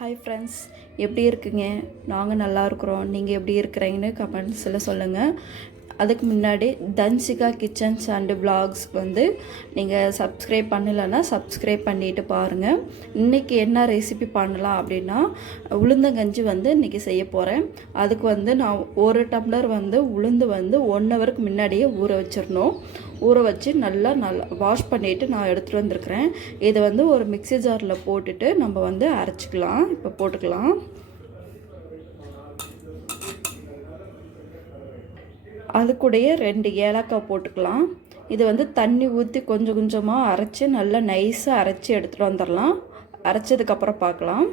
Hi friends, எப்படி இருக்குங்க? நாங்கள் நல்லா இருக்கிறோம். நீங்கள் எப்படி இருக்கிறீங்கன்னு கமெண்ட்ஸில் சொல்லுங்கள். அதுக்கு முன்னாடி தன்சிகா கிச்சன்ஸ் அண்டு விலாக்ஸ் வந்து நீங்கள் சப்ஸ்கிரைப் பண்ணலைன்னா சப்ஸ்கிரைப் பண்ணிவிட்டு பாருங்கள். இன்றைக்கி என்ன ரெசிபி பண்ணலாம் அப்படின்னா, உளுந்தங்கஞ்சி வந்து இன்றைக்கி செய்ய போகிறேன். அதுக்கு வந்து நான் ஒரு டம்ளர் வந்து உளுந்து வந்து 1 ஹவருக்கு முன்னாடியே ஊற வச்சிடணும். ஊற வச்சு நல்லா வாஷ் பண்ணிவிட்டு நான் எடுத்துகிட்டு வந்திருக்கிறேன். இதை வந்து ஒரு மிக்ஸி ஜாரில் போட்டுட்டு நம்ம வந்து அரைச்சிக்கலாம். இப்போ போட்டுக்கலாம். அது கூடயே 2 ஏலக்காய் போட்டுக்கலாம். இது வந்து தண்ணி ஊற்றி கொஞ்சம் கொஞ்சமாக அரைச்சி நல்லா நைஸாக அரைச்சி எடுத்துகிட்டு வந்துடலாம். அரைச்சதுக்கப்புறம் பார்க்கலாம்.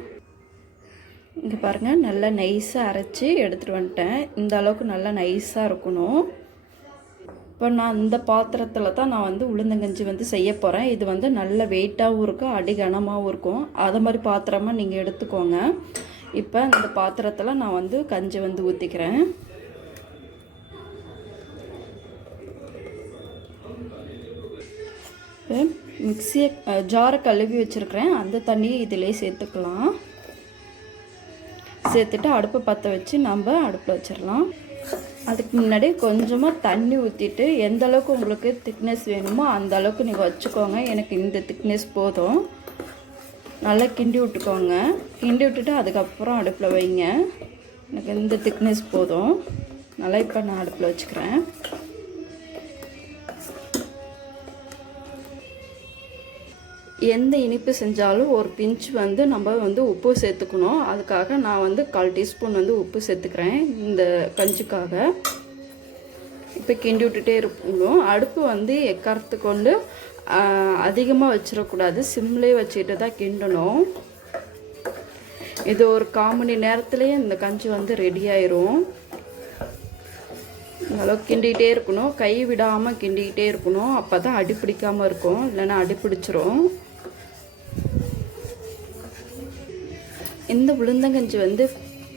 இங்கே பாருங்கள், நல்லா நைஸாக அரைச்சி எடுத்துகிட்டு வந்துட்டேன். இந்த அளவுக்கு நல்லா நைஸாக இருக்கணும். இப்போ நான் இந்த பாத்திரத்தில் தான் நான் வந்து உளுந்தங்கஞ்சி வந்து செய்ய போகிறேன். இது வந்து நல்ல வெயிட்டாகவும் இருக்கும், அடிகனமாகவும் இருக்கும். அதை மாதிரி பாத்திரமாக நீங்கள் எடுத்துக்கோங்க. இப்போ இந்த பாத்திரத்தில் நான் வந்து கஞ்சி வந்து ஊற்றிக்கிறேன். மிக்ஸியை ஜாரை கழுவி வச்சுருக்கிறேன். அந்த தண்ணியை இதிலே சேர்த்துக்கலாம். சேர்த்துட்டு அடுப்பை பற்ற வச்சு நம்ம அடுப்பில் வச்சிடலாம். அதுக்கு முன்னாடி கொஞ்சமாக தண்ணி ஊற்றிட்டு எந்த அளவுக்கு உங்களுக்கு திக்னஸ் வேணுமோ அந்த அளவுக்கு நீங்கள் வச்சுக்கோங்க. எனக்கு இந்த திக்னஸ் போதும். நல்லா கிண்டி விட்டுக்கோங்க. கிண்டி விட்டுட்டு அதுக்கப்புறம் அடுப்பில் வைங்க. எனக்கு இந்த திக்னஸ் போதும். நல்லா இப்போ நான் அடுப்பில் வச்சுக்கிறேன். எந்த இனிப்பு செஞ்சாலும் ஒரு பிஞ்ச் வந்து நம்ம வந்து உப்பு சேர்த்துக்கணும். அதுக்காக நான் வந்து 1/4 டீஸ்பூன் வந்து உப்பு சேர்த்துக்கிறேன் இந்த கஞ்சிக்காக. இப்போ கிண்டி விட்டுட்டே இருக்கணும். அடுப்பு வந்து எக்காரத்து கொண்டு அதிகமாக வச்சிடக்கூடாது. சிம்லேயே வச்சுட்டு தான் கிண்டணும். இது ஒரு 1/4 மணி நேரத்துலேயே இந்த கஞ்சி வந்து ரெடி ஆயிரும். அளவுக்கு கிண்டிகிட்டே இருக்கணும். கை விடாமல் கிண்டிக்கிட்டே இருக்கணும். அப்போ தான் அடி பிடிக்காமல் இருக்கும், இல்லைன்னா அடி பிடிச்சிரும். இந்த உளுந்தங்கஞ்சி வந்து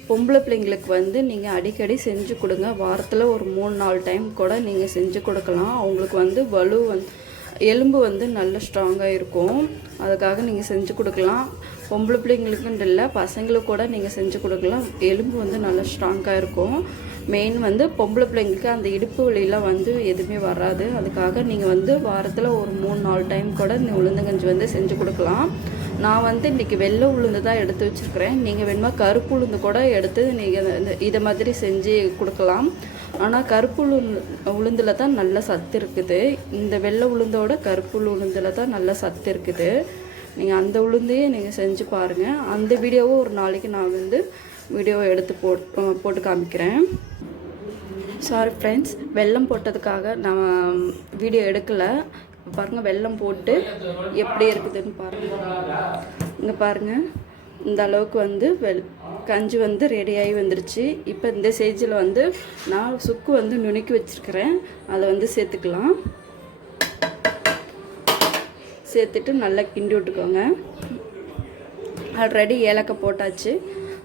பொம்பளை பிள்ளைங்களுக்கு வந்து நீங்கள் அடிக்கடி செஞ்சு கொடுங்க. வாரத்தில் ஒரு 3-4 டைம் கூட நீங்கள் செஞ்சு கொடுக்கலாம். அவங்களுக்கு வந்து எலும்பு வந்து நல்ல ஸ்ட்ராங்காக இருக்கும். அதுக்காக நீங்கள் செஞ்சு கொடுக்கலாம். பொம்பளை பிள்ளைங்களுக்குன்னு இல்லை, பசங்களுக்கு கூட நீங்கள் செஞ்சு கொடுக்கலாம். எலும்பு வந்து நல்லா ஸ்ட்ராங்காக இருக்கும். மெயின் வந்து பொம்பளை பிள்ளைங்களுக்கு அந்த இடுப்பு வலியெலாம் வந்து எதுவுமே வராது. அதுக்காக நீங்கள் வந்து வாரத்தில் ஒரு 3-4 டைம் கூட இந்த உளுந்தங்கஞ்சி வந்து செஞ்சு கொடுக்கலாம். நான் வந்து இன்றைக்கி வெள்ளை உளுந்து தான் எடுத்து வச்சுருக்கிறேன். நீங்கள் வேணுமா கருப்பு உளுந்து கூட எடுத்து நீங்கள் இதை மாதிரி செஞ்சு கொடுக்கலாம். ஆனால் கருப்பு உளுந்தில் தான் நல்ல சத்து இருக்குது. இந்த வெள்ளை உளுந்தோட கருப்பு உளுந்தில் தான் நல்ல சத்து இருக்குது. நீங்கள் அந்த உளுந்தையே நீங்கள் செஞ்சு பாருங்கள். அந்த வீடியோவும் ஒரு நாளைக்கு நான் வந்து வீடியோவை எடுத்து போட்டு காமிக்கிறேன். சாரி ஃப்ரெண்ட்ஸ், வெல்லம் போட்டதுக்காக நான் வீடியோ எடுக்கலை. பாருங்கள், வெல்லம் போட்டு எப்படி இருக்குதுன்னு பாருங்கள். இங்கே பாருங்கள், இந்த அளவுக்கு வந்து கஞ்சி வந்து ரெடியாகி வந்துருச்சு. இப்போ இந்த ஸ்டேஜில் வந்து நான் சுக்கு வந்து நுணுக்கி வச்சுருக்கிறேன். அதை வந்து சேர்த்துக்கலாம். சேர்த்துட்டு நல்லா கிண்டி விட்டுக்கோங்க. ஆல்ரெடி ஏலக்காய் போட்டாச்சு.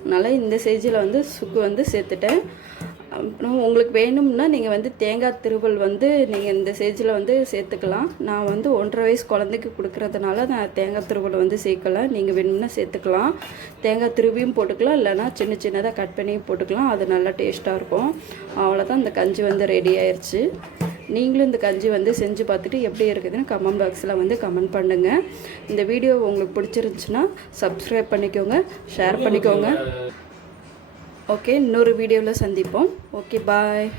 அதனால் இந்த ஸ்டேஜில் வந்து சுக்கு வந்து சேர்த்துட்டேன். அப்புறம் உங்களுக்கு வேணும்னா நீங்கள் வந்து தேங்காய் திருவல் வந்து நீங்கள் இந்த ஸ்டேஜில் வந்து சேர்த்துக்கலாம். நான் வந்து 1.5 வயசு குழந்தைக்கு கொடுக்குறதுனால நான் தேங்காய் திருவல் வந்து சேர்க்கலை. நீங்கள் வேணும்னா சேர்த்துக்கலாம். தேங்காய் திருவியும் போட்டுக்கலாம், இல்லைனா சின்ன சின்னதாக கட் பண்ணியும் போட்டுக்கலாம். அது நல்லா டேஸ்ட்டாக இருக்கும். அவ்வளோதான், இந்த கஞ்சி வந்து ரெடி ஆயிடுச்சு. நீங்களும் இந்த கஞ்சி வந்து செஞ்சு பார்த்துட்டு எப்படி இருக்குதுன்னு கமெண்ட் பாக்ஸில் வந்து கமெண்ட் பண்ணுங்கள். இந்த வீடியோ உங்களுக்கு பிடிச்சிருந்துச்சுன்னா சப்ஸ்கிரைப் பண்ணிக்கோங்க, ஷேர் பண்ணிக்கோங்க. ஓகே, இன்னொரு வீடியோவில் சந்திப்போம். ஓகே, பாய்.